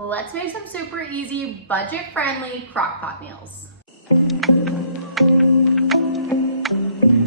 Let's make some super easy, budget-friendly crock-pot meals.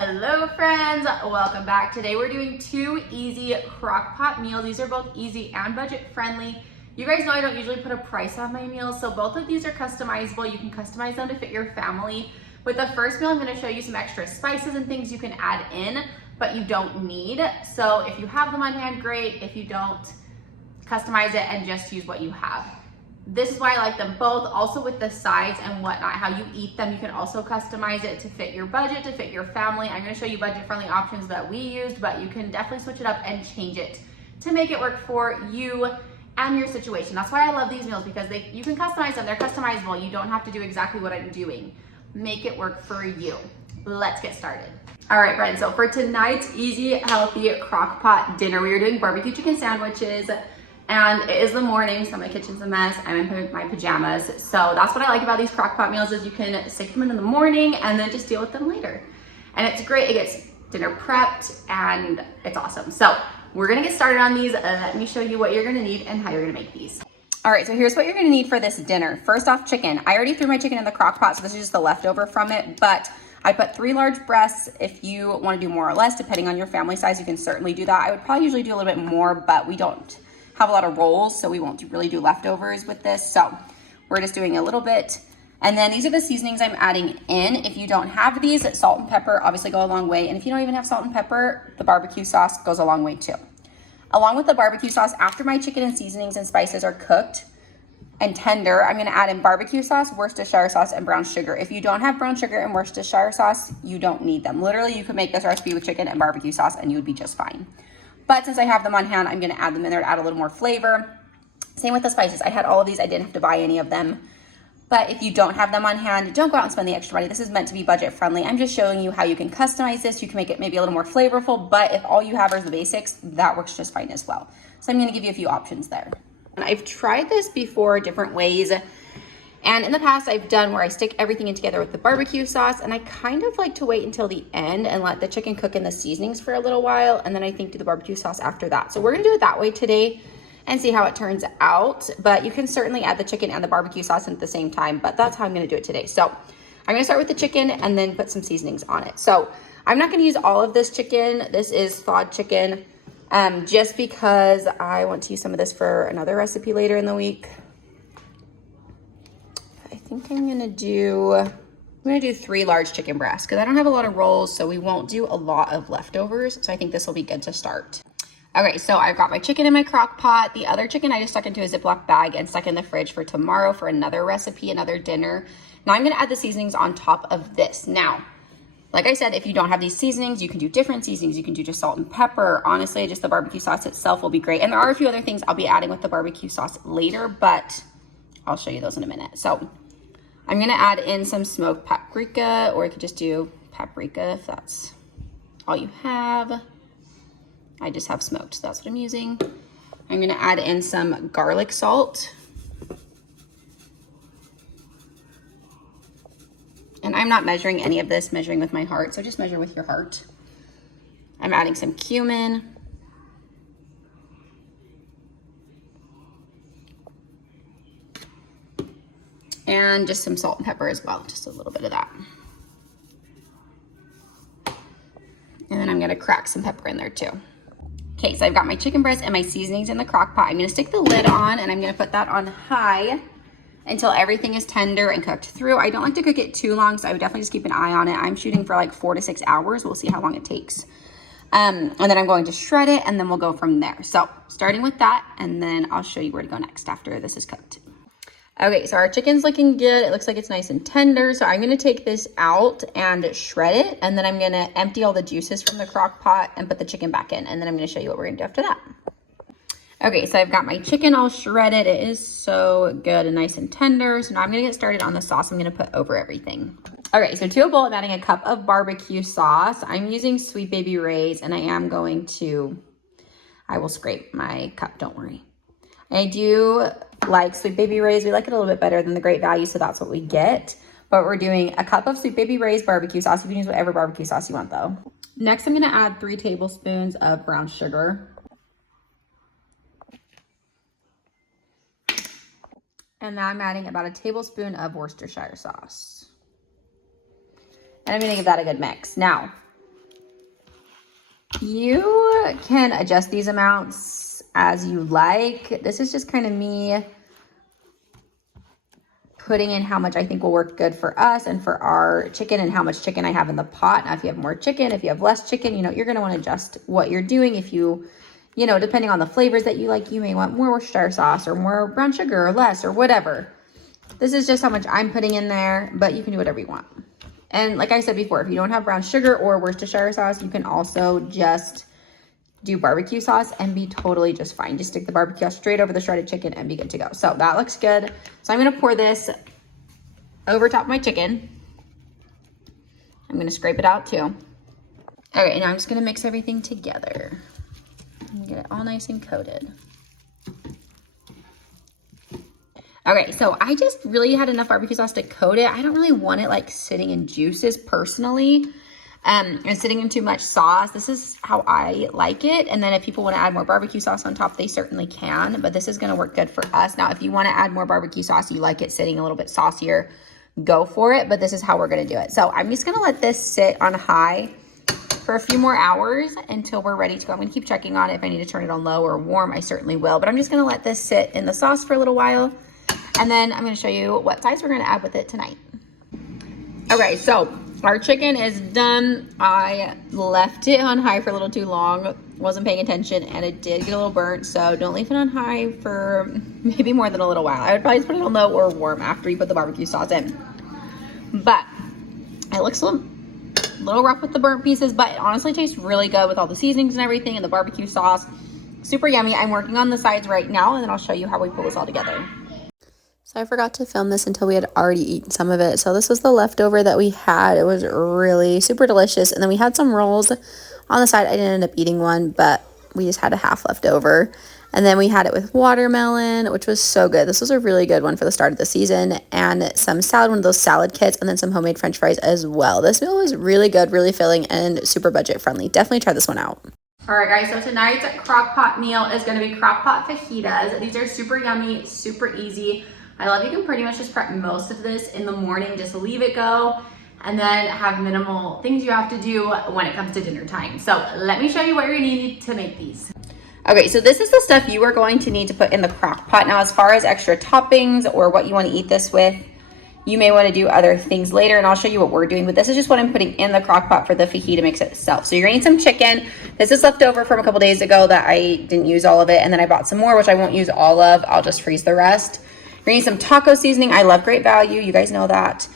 Hello friends, welcome back. Today we're doing 2 easy crock-pot meals. These are both easy and budget-friendly. You guys know I don't usually put a price on my meals, so both of these are customizable. You can customize them to fit your family. With the first meal, I'm gonna show you some extra spices and things you can add in, but you don't need. So if you have them on hand, great. If you don't, customize it and just use what you have. This is why I like them both. Also with the sides and whatnot, how you eat them, you can also customize it to fit your budget, to fit your family. I'm gonna show you budget-friendly options that we used, but you can definitely switch it up and change it to make it work for you and your situation. That's why I love these meals, because you can customize them. They're customizable. You don't have to do exactly what I'm doing. Make it work for you. Let's get started. All right, friends, so for tonight's easy, healthy crock pot dinner, we are doing barbecue chicken sandwiches. And it is the morning, so my kitchen's a mess. I'm in my pajamas. So that's what I like about these crock pot meals, is you can stick them in the morning and then just deal with them later. And it's great, it gets dinner prepped and it's awesome. So we're gonna get started on these. Let me show you what you're gonna need and how you're gonna make these. All right, so here's what you're gonna need for this dinner. First off, chicken. I already threw my chicken in the crock pot, so this is just the leftover from it, but I put 3 large breasts. If you wanna do more or less, depending on your family size, you can certainly do that. I would probably usually do a little bit more, but we don't have a lot of rolls, so we won't really do leftovers with this. So we're just doing a little bit. And then these are the seasonings I'm adding in. If you don't have these, salt and pepper obviously go a long way. And if you don't even have salt and pepper, the barbecue sauce goes a long way too. Along with the barbecue sauce, after my chicken and seasonings and spices are cooked and tender, I'm gonna add in barbecue sauce, Worcestershire sauce, and brown sugar. If you don't have brown sugar and Worcestershire sauce, you don't need them. Literally, you could make this recipe with chicken and barbecue sauce and you would be just fine. But since I have them on hand, I'm gonna add them in there to add a little more flavor. Same with the spices. I had all of these, I didn't have to buy any of them. But if you don't have them on hand, don't go out and spend the extra money. This is meant to be budget friendly. I'm just showing you how you can customize this. You can make it maybe a little more flavorful, but if all you have are the basics, that works just fine as well. So I'm gonna give you a few options there. And I've tried this before different ways. And in the past, I've done where I stick everything in together with the barbecue sauce, and I kind of like to wait until the end and let the chicken cook in the seasonings for a little while, and then I think do the barbecue sauce after that. So we're gonna do it that way today and see how it turns out. But you can certainly add the chicken and the barbecue sauce in at the same time, but that's how I'm gonna do it today. So I'm gonna start with the chicken and then put some seasonings on it. So I'm not gonna use all of this chicken. This is thawed chicken, just because I want to use some of this for another recipe later in the week. I think I'm gonna do 3 large chicken breasts because I don't have a lot of rolls, so we won't do a lot of leftovers. So I think this will be good to start. Okay, so I've got my chicken in my crock pot. The other chicken I just stuck into a Ziploc bag and stuck in the fridge for tomorrow for another recipe, another dinner. Now I'm gonna add the seasonings on top of this. Now, like I said, if you don't have these seasonings, you can do different seasonings. You can do just salt and pepper. Honestly, just the barbecue sauce itself will be great. And there are a few other things I'll be adding with the barbecue sauce later, but I'll show you those in a minute. So I'm gonna add in some smoked paprika, or you could just do paprika if that's all you have. I just have smoked, so that's what I'm using. I'm gonna add in some garlic salt. And I'm not measuring any of this, measuring with my heart, so just measure with your heart. I'm adding some cumin. And just some salt and pepper as well, just a little bit of that. And then I'm gonna crack some pepper in there too. Okay, so I've got my chicken breast and my seasonings in the crock pot. I'm gonna stick the lid on and I'm gonna put that on high until everything is tender and cooked through. I don't like to cook it too long, so I would definitely just keep an eye on it. I'm shooting for like 4 to 6 hours. We'll see how long it takes. And then I'm going to shred it and then we'll go from there. So starting with that, and then I'll show you where to go next after this is cooked. Okay, so our chicken's looking good. It looks like it's nice and tender. So I'm gonna take this out and shred it. And then I'm gonna empty all the juices from the crock pot and put the chicken back in. And then I'm gonna show you what we're gonna do after that. Okay, so I've got my chicken all shredded. It is so good and nice and tender. So now I'm gonna get started on the sauce I'm gonna put over everything. Okay, so to a bowl, I'm adding a cup of barbecue sauce. I'm using Sweet Baby Ray's, and I will scrape my cup, don't worry. I do like Sweet Baby Ray's. We like it a little bit better than the Great Value, so that's what we get. But we're doing a cup of Sweet Baby Ray's barbecue sauce. You can use whatever barbecue sauce you want though. Next, I'm gonna add 3 tablespoons of brown sugar. And now I'm adding about a tablespoon of Worcestershire sauce. And I'm gonna give that a good mix. Now, you can adjust these amounts as you like. This is just kind of me putting in how much I think will work good for us and for our chicken and how much chicken I have in the pot. Now, if you have more chicken, if you have less chicken, you're going to want to adjust what you're doing. If depending on the flavors that you like, you may want more Worcestershire sauce or more brown sugar or less or whatever. This is just how much I'm putting in there, but you can do whatever you want. And like I said before, if you don't have brown sugar or Worcestershire sauce, you can also just do barbecue sauce and be totally just fine. Just stick the barbecue sauce straight over the shredded chicken and be good to go. So that looks good. So I'm gonna pour this over top of my chicken. I'm gonna scrape it out too. Okay, now I'm just gonna mix everything together and get it all nice and coated. Okay, so I just really had enough barbecue sauce to coat it. I don't really want it like sitting in juices personally. And sitting in too much sauce. This is how I like it. And then if people want to add more barbecue sauce on top, they certainly can, but this is going to work good for us. Now, if you want to add more barbecue sauce, you like it sitting a little bit saucier, go for it, but this is how we're going to do it. So I'm just going to let this sit on high for a few more hours until we're ready to go. I'm going to keep checking on it. If I need to turn it on low or warm, I certainly will, but I'm just going to let this sit in the sauce for a little while. And then I'm going to show you what size we're going to add with it tonight. Okay, so our chicken is done. I left it on high for a little too long, wasn't paying attention, and it did get a little burnt, so don't leave it on high for maybe more than a little while. I would probably just put it on low or warm after you put the barbecue sauce in. But it looks a little rough with the burnt pieces, but it honestly tastes really good with all the seasonings and everything and the barbecue sauce. Super yummy. I'm working on the sides right now, and then I'll show you how we pull this all together. So I forgot to film this until we had already eaten some of it. So this was the leftover that we had. It was really super delicious. And then we had some rolls on the side. I didn't end up eating one, but we just had a half left over. And then we had it with watermelon, which was so good. This was a really good one for the start of the season. And some salad, one of those salad kits, and then some homemade French fries as well. This meal was really good, really filling, and super budget friendly. Definitely try this one out. All right, guys, so tonight's Crockpot meal is gonna be Crockpot fajitas. These are super yummy, super easy. I love you can pretty much just prep most of this in the morning, just leave it go, and then have minimal things you have to do when it comes to dinner time. So let me show you what you're gonna need to make these. Okay, so this is the stuff you are going to need to put in the crock pot. Now, as far as extra toppings or what you wanna eat this with, you may wanna do other things later, and I'll show you what we're doing, but this is just what I'm putting in the crock pot for the fajita mix itself. So you're gonna need some chicken. This is left over from a couple days ago that I didn't use all of it, and then I bought some more, which I won't use all of. I'll just freeze the rest. We're gonna need some taco seasoning. I love Great Value. You guys know that.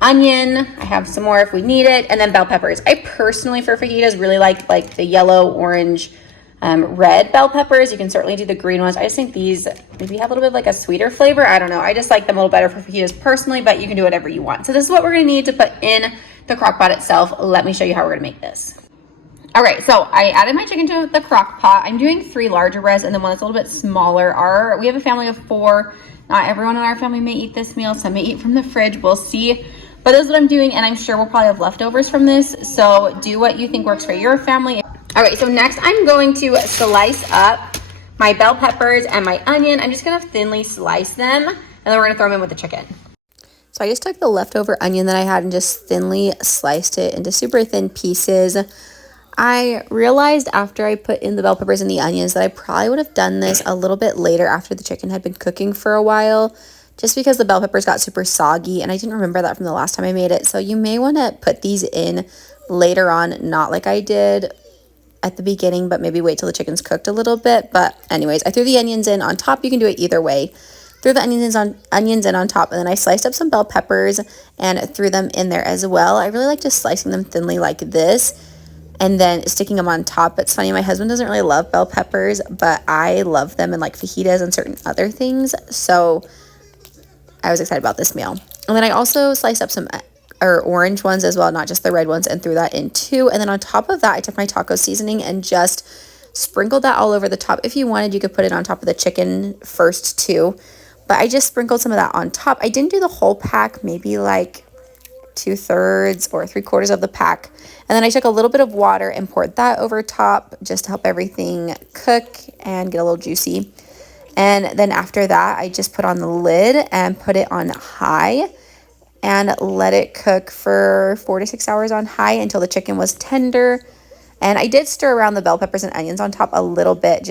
Onion. I have some more if we need it. And then bell peppers. I personally, for fajitas, really like the yellow, orange, red bell peppers. You can certainly do the green ones. I just think these maybe have a little bit of like a sweeter flavor. I don't know. I just like them a little better for fajitas personally, but you can do whatever you want. So this is what we're gonna need to put in the crock pot itself. Let me show you how we're gonna make this. All right, so I added my chicken to the crock pot. I'm doing 3 larger breasts and then one that's a little bit smaller. We have a family of 4. Not everyone in our family may eat this meal. Some may eat from the fridge. We'll see. But this is what I'm doing, and I'm sure we'll probably have leftovers from this. So do what you think works for your family. All right, so next I'm going to slice up my bell peppers and my onion. I'm just gonna thinly slice them, and then we're gonna throw them in with the chicken. So I just took the leftover onion that I had and just thinly sliced it into super thin pieces. I realized after I put in the bell peppers and the onions that I probably would have done this a little bit later after the chicken had been cooking for a while, just because the bell peppers got super soggy, and I didn't remember that from the last time I made it. So you may want to put these in later on, not like I did at the beginning, but maybe wait till the chicken's cooked a little bit. But anyways, I threw the onions in on top. You can do it either way. Threw the onions in on top, and then I sliced up some bell peppers and threw them in there as well. I really like just slicing them thinly like this and then sticking them on top. It's funny, my husband doesn't really love bell peppers, but I love them in like fajitas and certain other things. So I was excited about this meal. And then I also sliced up some orange ones as well, not just the red ones, and threw that in too. And then on top of that, I took my taco seasoning and just sprinkled that all over the top. If you wanted, you could put it on top of the chicken first too. But I just sprinkled some of that on top. I didn't do the whole pack, maybe like 2/3 or 3/4 of the pack. And then I took a little bit of water and poured that over top just to help everything cook and get a little juicy. And then after that, I just put on the lid and put it on high and let it cook for 4 to 6 hours on high until the chicken was tender. And I did stir around the bell peppers and onions on top a little bit.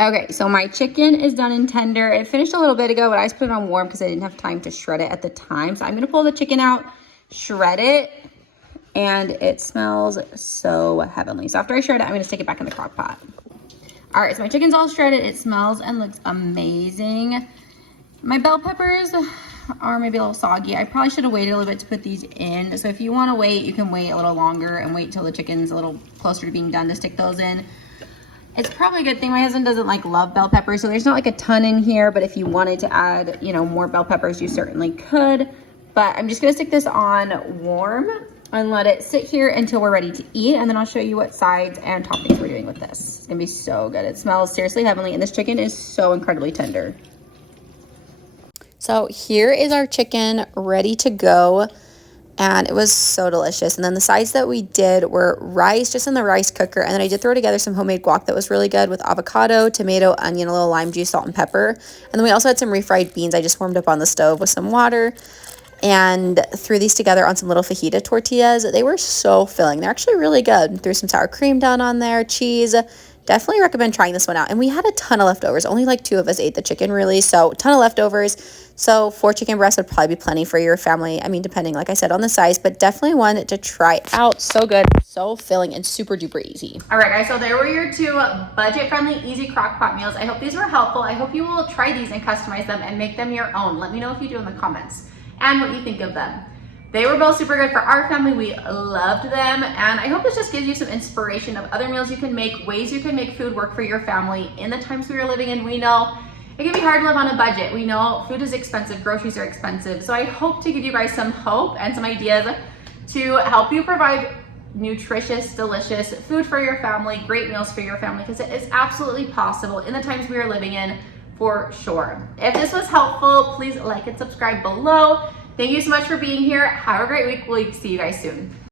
Okay, so my chicken is done and tender. It finished a little bit ago, but I just put it on warm because I didn't have time to shred it at the time. So I'm gonna pull the chicken out, shred it, and it smells so heavenly. So after I shred it, I'm gonna stick it back in the crock pot. All right, so my chicken's all shredded. It smells and looks amazing. My bell peppers are maybe a little soggy. I probably should have waited a little bit to put these in. So if you want to wait, you can wait a little longer and wait till the chicken's a little closer to being done to stick those in. It's probably a good thing. My husband doesn't love bell peppers, so there's not a ton in here, but if you wanted to add, more bell peppers, you certainly could. But I'm just gonna stick this on warm and let it sit here until we're ready to eat, and then I'll show you what sides and toppings we're doing with this. It's gonna be so good. It smells seriously heavenly, and this chicken is so incredibly tender. So here is our chicken ready to go, and it was so delicious. And then the sides that we did were rice, just in the rice cooker, and then I did throw together some homemade guac that was really good with avocado, tomato, onion, a little lime juice, salt, and pepper. And then we also had some refried beans I just warmed up on the stove with some water and threw these together on some little fajita tortillas. They were so filling. They're actually really good. Threw some sour cream down on there, cheese. Definitely recommend trying this one out. And we had a ton of leftovers. Only 2 of us ate the chicken, really. So, ton of leftovers. So, 4 chicken breasts would probably be plenty for your family. I mean, depending, like I said, on the size. But definitely one to try out. So good, so filling, and super duper easy. All right, guys. So there were your 2 budget-friendly, easy crock-pot meals. I hope these were helpful. I hope you will try these and customize them and make them your own. Let me know if you do in the comments and what you think of them. They were both super good for our family. We loved them. And I hope this just gives you some inspiration of other meals you can make, ways you can make food work for your family in the times we are living in. We know it can be hard to live on a budget. We know food is expensive, groceries are expensive. So I hope to give you guys some hope and some ideas to help you provide nutritious, delicious food for your family, great meals for your family, because it is absolutely possible in the times we are living in, for sure. If this was helpful, please like and subscribe below. Thank you so much for being here. Have a great week. We'll see you guys soon.